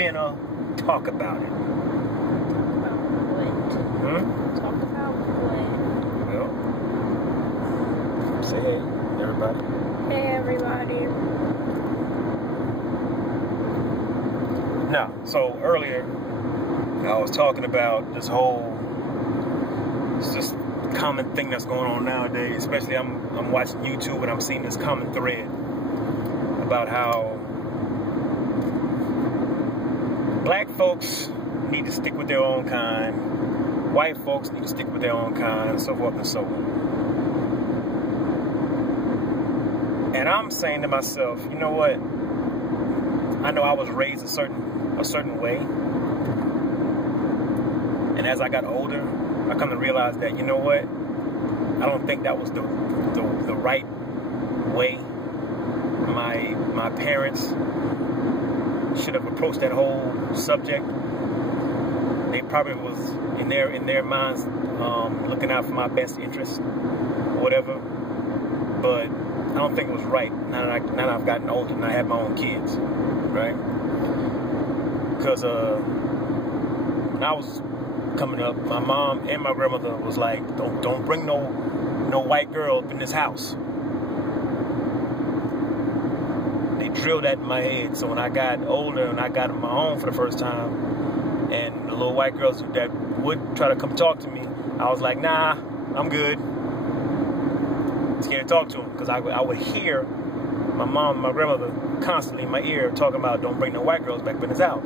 finna talk about it. About what? Talk about what? Well, say hey, everybody. Hey, everybody. Now, so earlier, I was talking about this whole, it's just common thing that's going on nowadays. Especially, I'm watching YouTube and I'm seeing this common thread about how black folks need to stick with their own kind, white folks need to stick with their own kind, so forth and so on. And I'm saying to myself, you know what? I know I was raised a certain way, and as I got older, I come to realize that, you know what? I don't think that was the right way. My parents should have approached that whole subject. They probably was in their minds looking out for my best interest or whatever. But I don't think it was right now that I've gotten older and I have my own kids, right? Because when I was coming up, my mom and my grandmother was like, don't bring no white girl up in this house. They drilled that in my head. So when I got older and I got on my own for the first time, and the little white girls that would try to come talk to me, I was like, nah, I'm good. I'm scared to talk to them because I would hear my mom and my grandmother constantly in my ear talking about don't bring no white girls back in this house.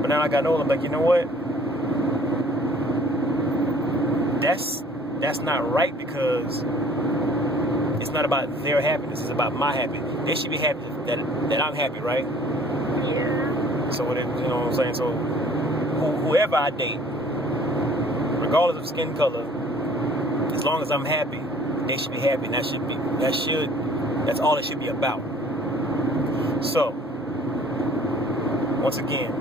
But now I got older, I'm like, you know what? That's not right, because it's not about their happiness, it's about my happiness. They should be happy that I'm happy, right? Yeah. So you know what I'm saying? So whoever I date, regardless of skin color, as long as I'm happy, they should be happy, and that's all it should be about. So, once again,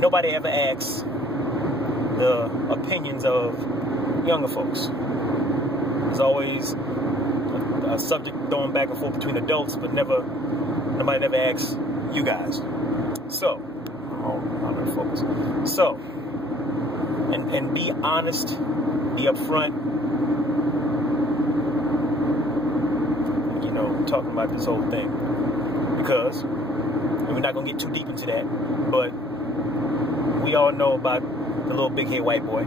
nobody ever asks the opinions of younger folks. There's always a subject thrown back and forth between adults, but nobody never asks you guys. So, I'm gonna focus. So, and be honest, be upfront. You know, talking about this whole thing, because we're not gonna get too deep into that, but we all know about the little big head white boy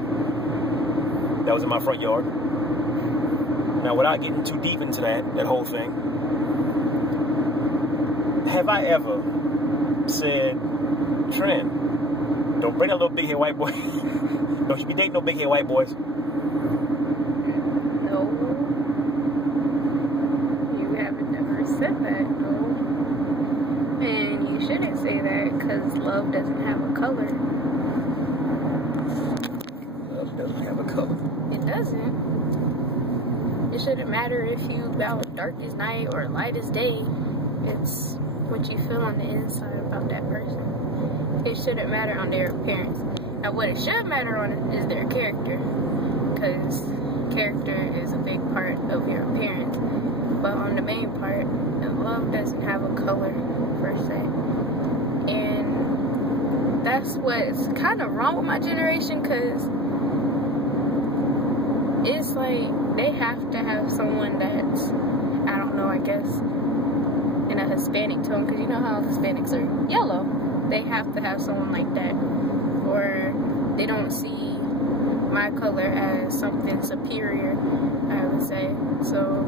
that was in my front yard. Now, without getting too deep into that whole thing, have I ever said, Trin, don't bring that little big head white boy. Don't you be dating no big head white boys? No. You haven't never said that, no. And you shouldn't say that, because love doesn't have a color. Love doesn't have a color. It doesn't. It shouldn't matter if you about dark as night or light as day. It's what you feel on the inside about that person. It shouldn't matter on their appearance. Now, what it should matter on is their character, because character is a big part of your appearance. But on the main part, love doesn't have a color, per se. And that's what's kind of wrong with my generation, because it's like they have to have someone that's, I don't know, I guess, in a Hispanic tone, because you know how Hispanics are yellow. They have to have someone like that, or they don't see my color as something superior, I would say. So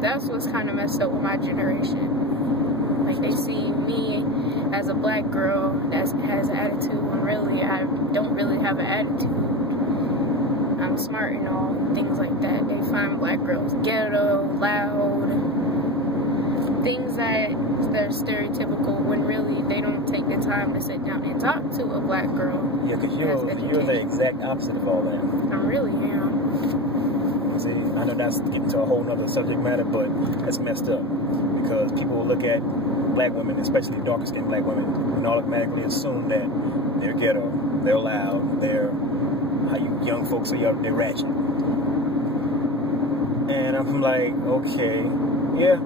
that's what's kind of messed up with my generation. Like, they see me as a black girl that has attitude, when really I don't really have an attitude. I'm smart and all, things like that. They find black girls ghetto, loud, things that they're stereotypical, when really they don't take the time to sit down and talk to a black girl. Yeah, because you're the exact opposite of all that. I really am. See, I know that's getting to a whole nother subject matter, but that's messed up, because people will look at black women, especially darker skinned black women, and automatically assume that they're ghetto, they're loud, they're, how you young folks say, they're ratchet. And I'm like, okay, yeah,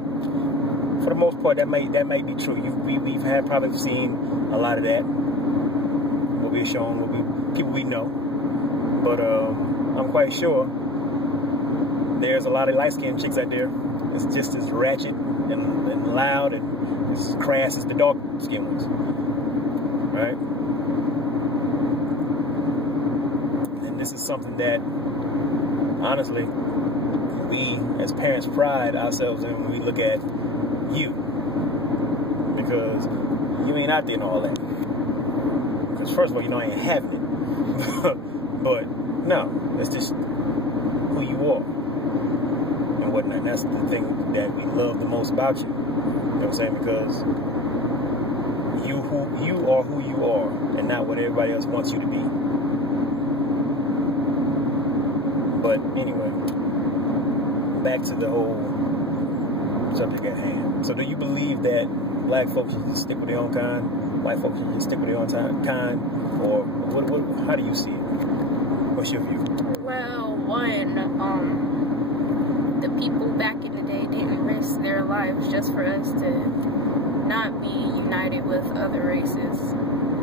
for the most part, that might be true. We've had probably seen a lot of that. What we're shown, people we know. But I'm quite sure there's a lot of light-skinned chicks out there. It's just as ratchet and loud and as crass as the dark-skinned ones. Right? And this is something that, honestly, we as parents pride ourselves in when we look at you. Because you ain't out there and all that. Because first of all, you know I ain't having it. But no, that's just who you are and whatnot. And that's the thing that we love the most about you. You know what I'm saying? Because you are who you are and not what everybody else wants you to be. But anyway, back to the whole subject at hand. So do you believe that black folks should just stick with their own kind, white folks should just stick with their own kind, or how do you see it? What's your view? Well, one, the people back in the day didn't risk their lives just for us to not be united with other races,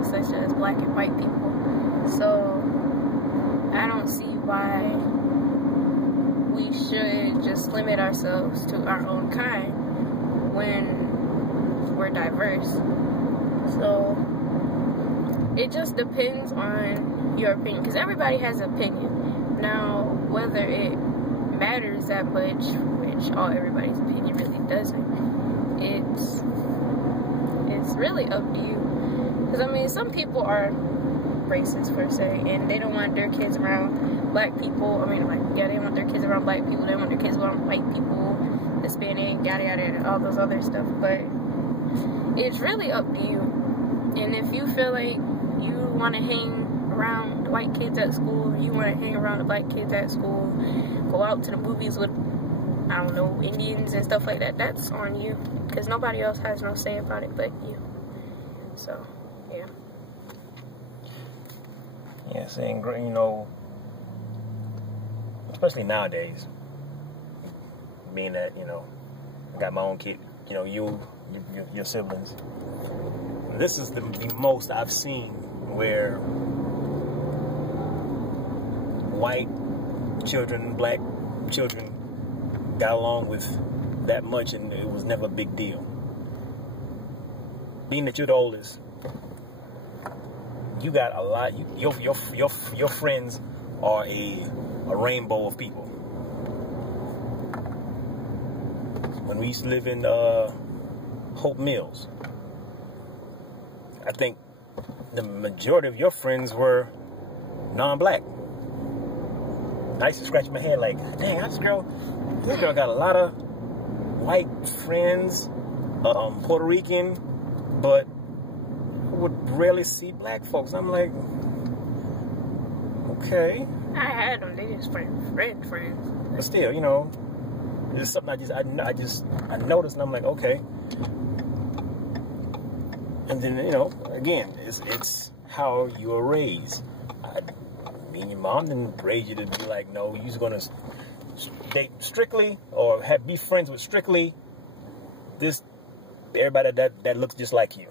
such as black and white people. So I don't see why we should just limit ourselves to our own kind when we're diverse. So it just depends on your opinion, because everybody has an opinion. Now, whether it matters that much, which everybody's opinion really doesn't, it's really up to you. Because I mean, some people are racist per se, and they don't want their kids around black people. I mean, like, yeah, they want their kids around black people, they want their kids around white people, Hispanic, yada yada yada, all those other stuff. But it's really up to you. And if you feel like you want to hang around the white kids at school, you want to hang around the black kids at school, go out to the movies with, I don't know, Indians and stuff like that, that's on you. Because nobody else has no say about it but you. So, yeah. Yeah, saying, you know, especially nowadays, being that, you know, I got my own kid, you know, your siblings. This is the most I've seen where white children, black children got along with that much, and it was never a big deal. Being that you're the oldest, you got a lot. Your friends are a rainbow of people. When we used to live in Hope Mills, I think the majority of your friends were non-black. I used to scratch my head like, dang, this girl got a lot of white friends, Puerto Rican, but would rarely see black folks. I'm like, okay. I had them. They just friends. But still, you know, it's something I noticed, and I'm like, okay. And then, you know, again, it's how you were raised. Me and your mom didn't raise you to be like, no, you're gonna date strictly or be friends with strictly everybody that looks just like you.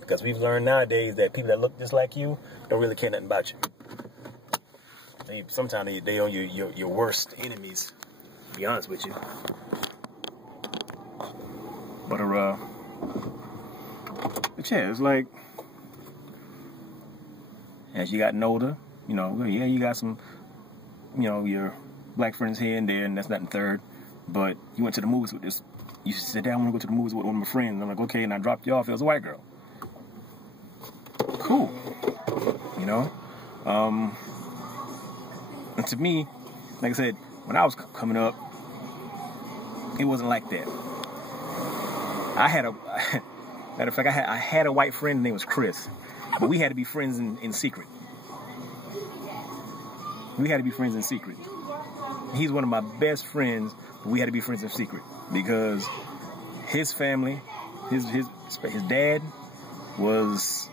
Because we've learned nowadays that people that look just like you don't really care nothing about you. Sometimes they are your worst enemies, to be honest with you. But yeah, it's like, as you gotten older, you know, yeah, you got some, you know, your black friends here and there, and that's nothing third. But you went to the movies with this. You said, I want to go to the movies with one of my friends. I'm like, okay, and I dropped you off. It was a white girl. Cool. You know? And to me, like I said, when I was coming up, it wasn't like that. Matter of fact, I had a white friend, his name was Chris. But we had to be friends in secret. We had to be friends in secret. He's one of my best friends, but we had to be friends in secret. Because his family, his dad was,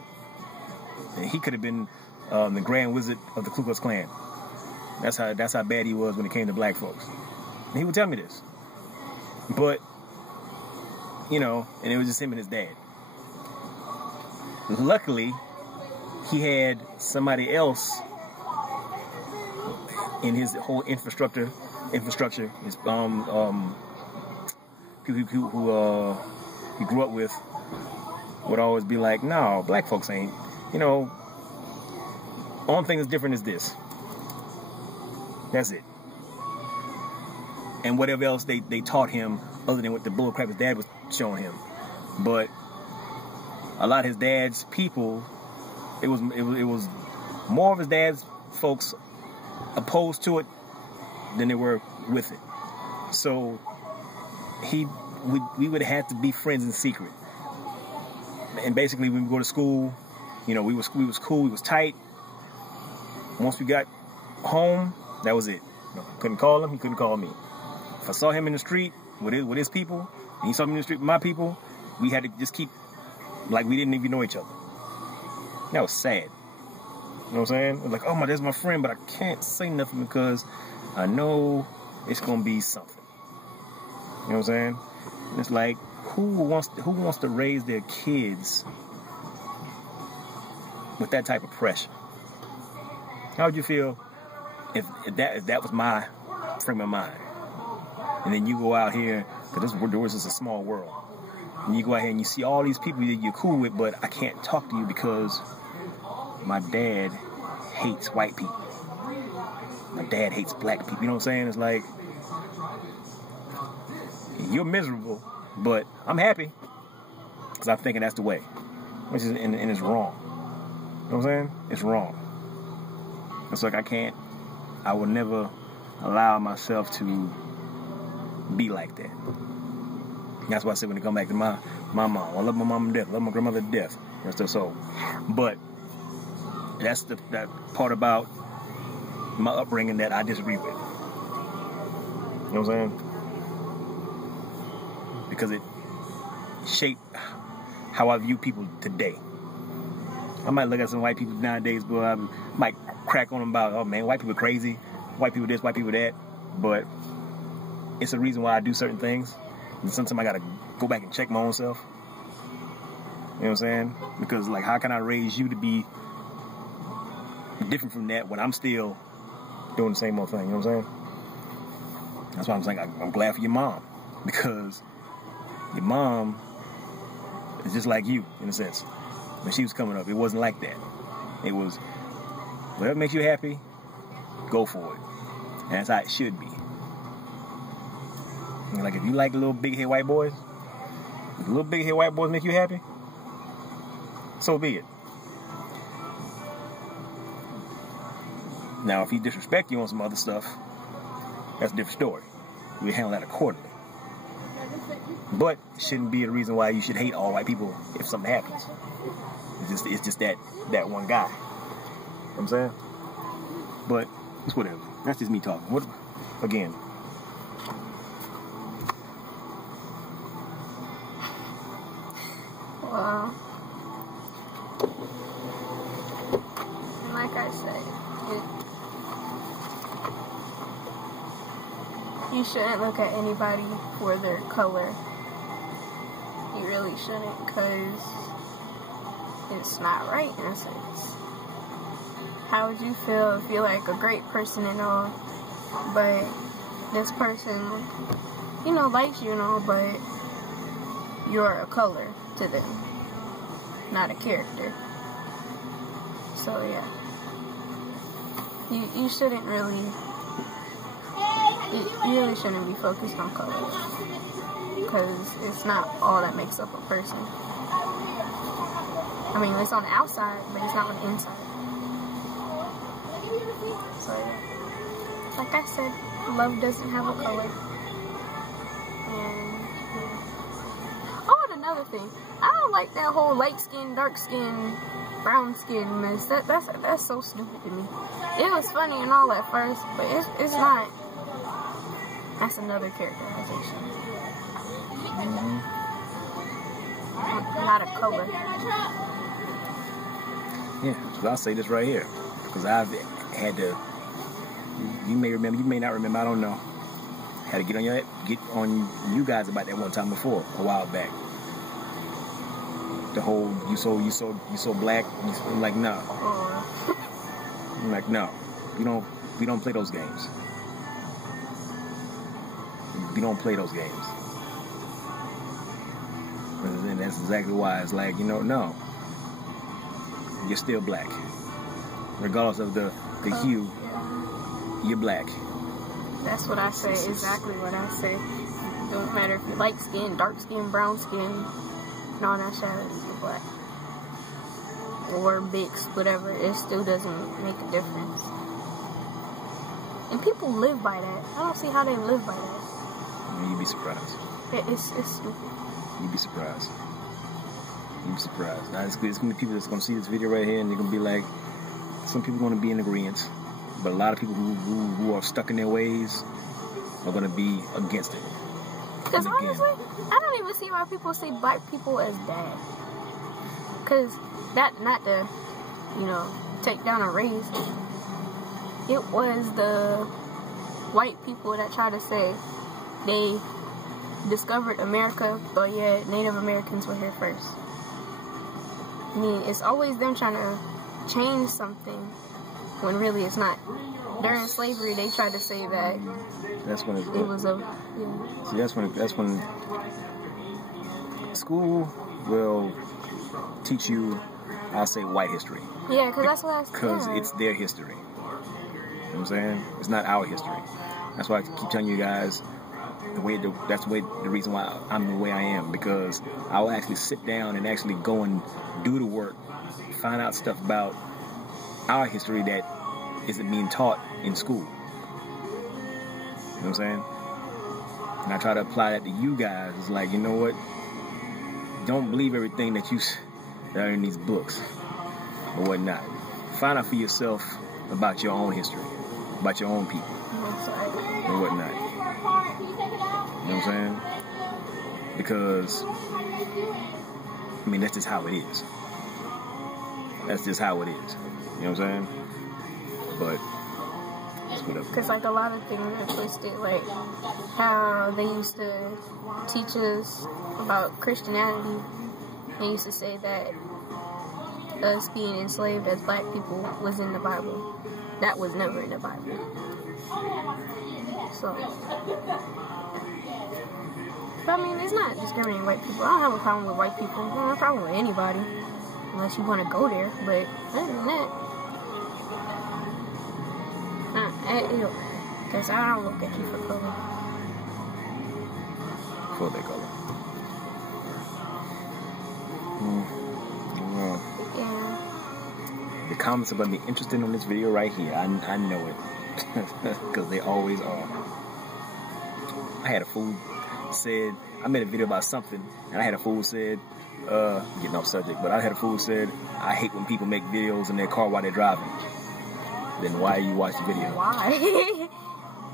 he could have been the Grand Wizard of the Ku Klux Klan. That's how bad he was when it came to black folks. And he would tell me this. But you know, and it was just him and his dad. Luckily, he had somebody else in his whole infrastructure, his people who he grew up with would always be like, no, black folks ain't, you know, only thing that's different is this. That's it. And whatever else they taught him other than what the bullcrap his dad was showing him. But a lot of his dad's people, it was more of his dad's folks opposed to it than they were with it. So we would have to be friends in secret. And basically when we go to school, you know, we was cool, we was tight. Once we got home, that was it. You know, couldn't call him, he couldn't call me. If I saw him in the street with his people, and he saw me in the street with my people, we had to just keep like we didn't even know each other. That was sad. You know what I'm saying? It was like, oh there's my friend, but I can't say nothing because I know it's gonna be something. You know what I'm saying? And it's like, who wants to raise their kids with that type of pressure? How would you feel if that was my frame of mind? And then you go out here, because this is a small world, and you go out here and you see all these people that you're cool with, but I can't talk to you because my dad hates white people. My dad hates black people. You know what I'm saying? It's like, you're miserable, but I'm happy because I'm thinking that's the way, which is and it's wrong. You know what I'm saying? It's wrong. It's like I would never allow myself to be like that. That's why I said when it come back to my mom, I love my mom to death, I love my grandmother to death. That's their soul. But that's that part about my upbringing that I disagree with. You know what I'm saying? Because it shaped how I view people today. I might look at some white people nowadays, but I might crack on them about, oh man, white people crazy, white people this, white people that. But it's a reason why I do certain things. And sometimes I gotta go back and check my own self. You know what I'm saying? Because like, how can I raise you to be different from that when I'm still doing the same old thing? You know what I'm saying? That's why I'm saying I'm glad for your mom, because your mom is just like you in a sense. When she was coming up, it wasn't like that. It was whatever makes you happy, go for it. And that's how it should be. And like if you like little big head white boys, if little big head white boys make you happy, so be it. Now if he disrespect you on some other stuff, that's a different story. We handle that accordingly. But it shouldn't be a reason why you should hate all white people if something happens. It's just that one guy. You know what I'm saying? But it's whatever. That's just me talking. What again? Well, like I said, you shouldn't look at anybody for their color. You really shouldn't, because it's not right in a sense. How would you feel if you're like a great person and all, but this person, you know, likes you and all, but you're a color to them, not a character. So yeah, you shouldn't really, you really shouldn't be focused on color, because it's not all that makes up a person. I mean, it's on the outside, but it's not on the inside. So yeah, like I said, love doesn't have a color. And oh, and another thing, I don't like that whole light skin, dark skin, brown skin mess. That's so stupid to me. It was funny and all at first, but it's not. That's another characterization. Not a color. Yeah, so I'll say this right here, because I've had to. You may remember, you may not remember. I don't know. Had to get on you guys about that one time before, a while back. The whole you so black. I'm like, no. I'm like, no. We don't play those games. We don't play those games. And that's exactly why it's like, no. You're still black. Regardless of the hue, you're black. That's what I say, exactly what I say. Don't matter if you're light skin, dark skin, brown skin, no nationality, you're black. Or mixed, whatever, it still doesn't make a difference. And people live by that. I don't see how they live by that. You'd be surprised. It's stupid. You'd be surprised. You'd be surprised. Now, it's going to be people that's going to see this video right here, and they're going to be like, some people are going to be in agreement. But a lot of people who are stuck in their ways are going to be against it. Because honestly, I don't even see why people see black people as bad. Because not to, take down a race. It was the white people that tried to say they discovered America, but yet Native Americans were here first. I mean, it's always them trying to change something when really it's not. During slavery, they tried to say that that's when it was a. See, that's when school will teach you. I'll say white history. Yeah, because that's what I said. Because it's their history. You know what I'm saying? It's not our history. That's why I keep telling you guys that's the reason why I'm the way I am, because I will actually sit down and actually go and do the work, find out stuff about our history that isn't being taught in school. You know what I'm saying? And I try to apply that to you guys. It's like, you know what? Don't believe everything that are in these books or whatnot. Find out for yourself about your own history, about your own people and whatnot. You know what I'm saying? Because, I mean, that's just how it is. That's just how it is. You know what I'm saying? But it's whatever. Because like a lot of things are twisted, like how they used to teach us about Christianity. They used to say that us being enslaved as black people was in the Bible. That was never in the Bible. So, but I mean, it's not discriminating white people. I don't have a problem with white people. I don't have a problem with anybody, unless you want to go there. But other than that, because I don't look at you for color. For their color. Yeah. The comments are going to be interesting on this video right here. I know it. Because they always are. I had a fool said, I made a video about something, and I had a fool said, getting off subject, but I had a fool said, I hate when people make videos in their car while they're driving. Then why you watch the video? Why?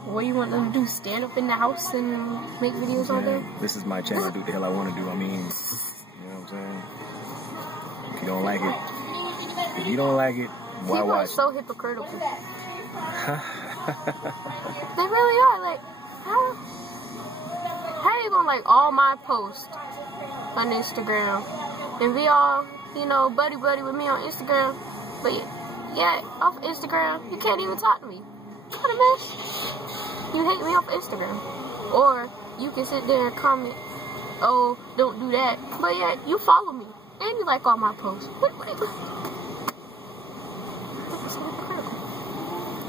What do you want them to do? Stand up in the house and make videos all day? This is my channel. Do what the hell I want to do. I mean, you know what I'm saying? If you don't like it, why people watch? Are so hypocritical. They really are. Like, how are you gonna like all my posts on Instagram and be all, buddy with me on Instagram, but yeah, off Instagram, you can't even talk to me. What a mess. You hate me off Instagram. Or you can sit there and comment, oh, don't do that. But yeah, you follow me. And you like all my posts. What?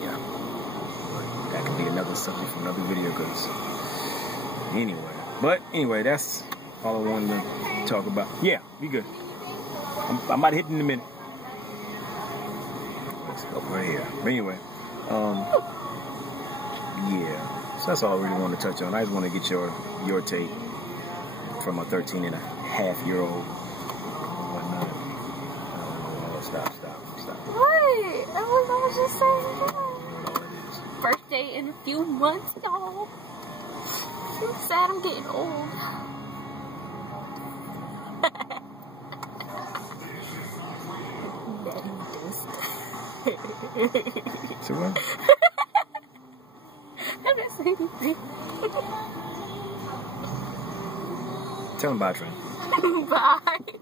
Yeah. That could be another subject for another video, because anyway, that's all I wanted to talk about. Yeah, be good. I might hit in a minute. Let's go right here. But anyway, yeah. So that's all I really want to touch on. I just want to get your take from a 13-and-a-half-year-old. Whatnot. Stop. Wait, I was just saying. Birthday in a few months, y'all. I'm sad I'm getting old. So what? I'm just saying. Tell him bye, Trin. Bye.